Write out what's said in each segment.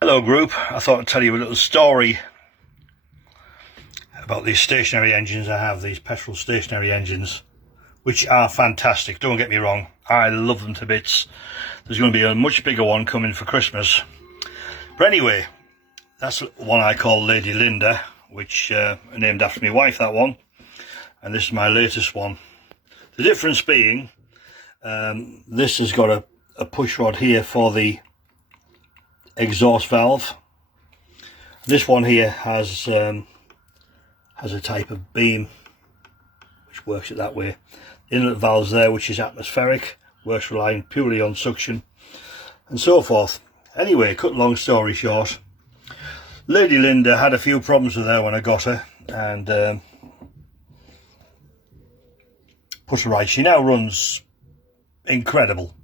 Hello group, I thought I'd tell you a little story about these stationary engines I have, these petrol stationary engines, which are fantastic, don't get me wrong, I love them to bits. There's going to be a much bigger one coming for Christmas. But anyway, that's one I call Lady Linda, which named after my wife, that one. And this is my latest one. The difference being, this has got a push rod here for the exhaust valve. This one here has a type of beam which works it that way. The inlet valve's there, which is atmospheric, works relying purely on suction and so forth. Anyway, cut long story short, Lady Linda had a few problems with her when I got her, and put her right. She now runs incredible,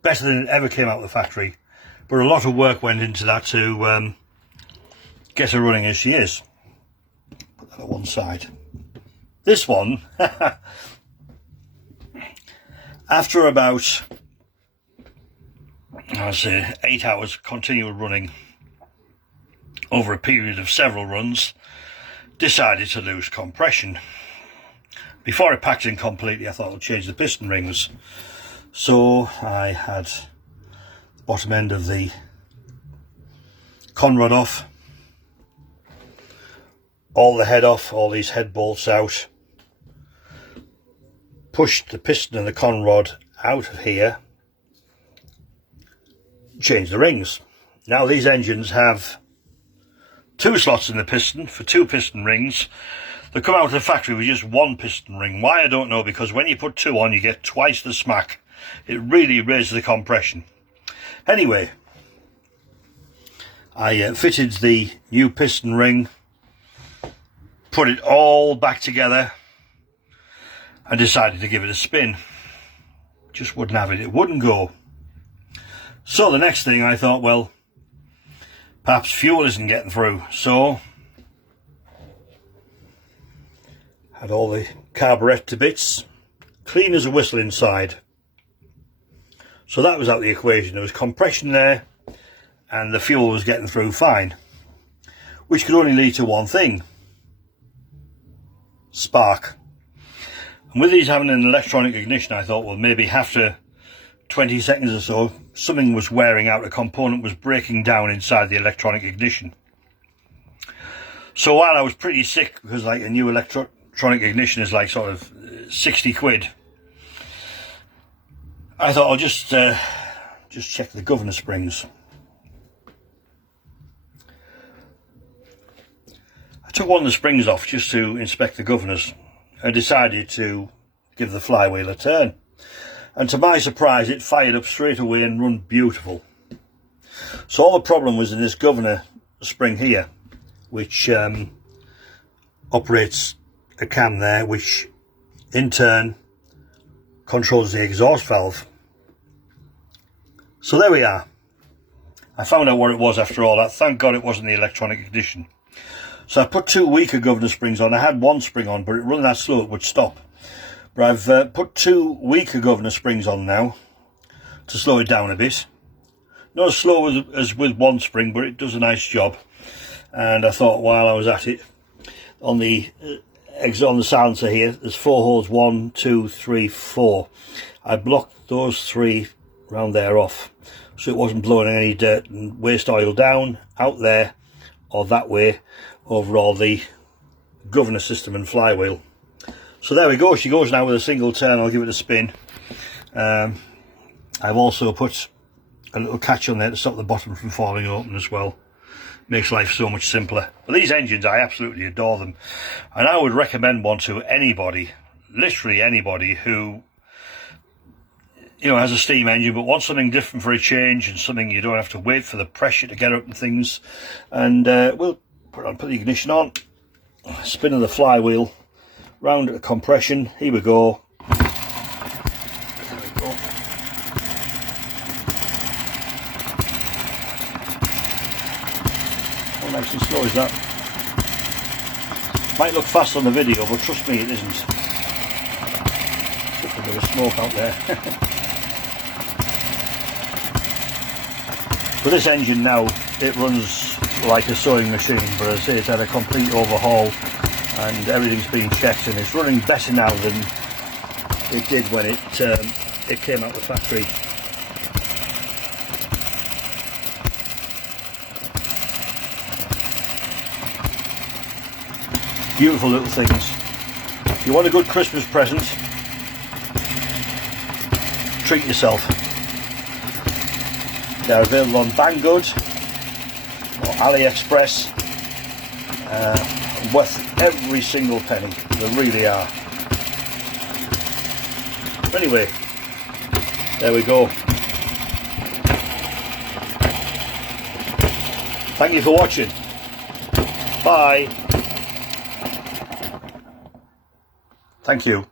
better than it ever came out of the factory. But a lot of work went into that to get her running as she is. Put that on one side. This one, after about, I'd say, 8 hours continual running over a period of several runs, decided to lose compression. Before I packed in completely, I thought I'd change the piston rings. So I had bottom end of the con rod off, all the head off, all these head bolts out, pushed the piston and the con rod out of here, changed the rings. Now these engines have 2 slots in the piston for 2 piston rings. They come out of the factory with just 1 piston ring. Why, I don't know, because when you put 2 on you get twice the smack. It really raises the compression. Anyway, I fitted the new piston ring, put it all back together and decided to give it a spin. Just wouldn't have it, it wouldn't go. So the next thing I thought, well, perhaps fuel isn't getting through. So had all the carburettor to bits, clean as a whistle inside. So that was out of the equation. There was compression there and the fuel was getting through fine, which could only lead to one thing: spark. And with these having an electronic ignition, I thought, well, maybe after 20 seconds or so, something was wearing out, a component was breaking down inside the electronic ignition. So while I was pretty sick, because like a new electronic ignition is like sort of 60 quid, I thought I'll just check the governor springs. I took one of the springs off just to inspect the governors and decided to give the flywheel a turn. And to my surprise, it fired up straight away and run beautiful. So all the problem was in this governor spring here, which operates a cam there, which in turn controls the exhaust valve. So there we are. I found out what it was after all that. Thank God it wasn't the electronic ignition. So I put 2 weaker governor springs on. I had 1 spring on, but it run that slow it would stop. But I've put 2 weaker governor springs on now to slow it down a bit. Not as slow as with 1 spring, but it does a nice job. And I thought while I was at it, on the silencer here, there's 4 holes, 1, 2, 3, 4. I blocked those 3 round there off, so it wasn't blowing any dirt and waste oil down, out there, or that way, over all the governor system and flywheel. So there we go, she goes now with a single turn. I'll give it a spin. I've also put a little catch on there to stop the bottom from falling open as well. Makes life so much simpler. But these engines, I absolutely adore them, and I would recommend one to anybody, literally anybody, who, you know, has a steam engine but wants something different for a change, and something you don't have to wait for the pressure to get up and things. And we'll put the ignition on, spin of the flywheel round at the compression. Here we go. How nice and slow is that? Might look fast on the video, but trust me, it isn't. A bit of smoke out there. But this engine now, it runs like a sewing machine, but as I say, it's had a complete overhaul and everything's been checked, and it's running better now than it did when it came out of the factory. Beautiful little things. If you want a good Christmas present, treat yourself. They're available on Banggood or AliExpress. Worth every single penny. They really are. Anyway, there we go. Thank you for watching. Bye. Thank you.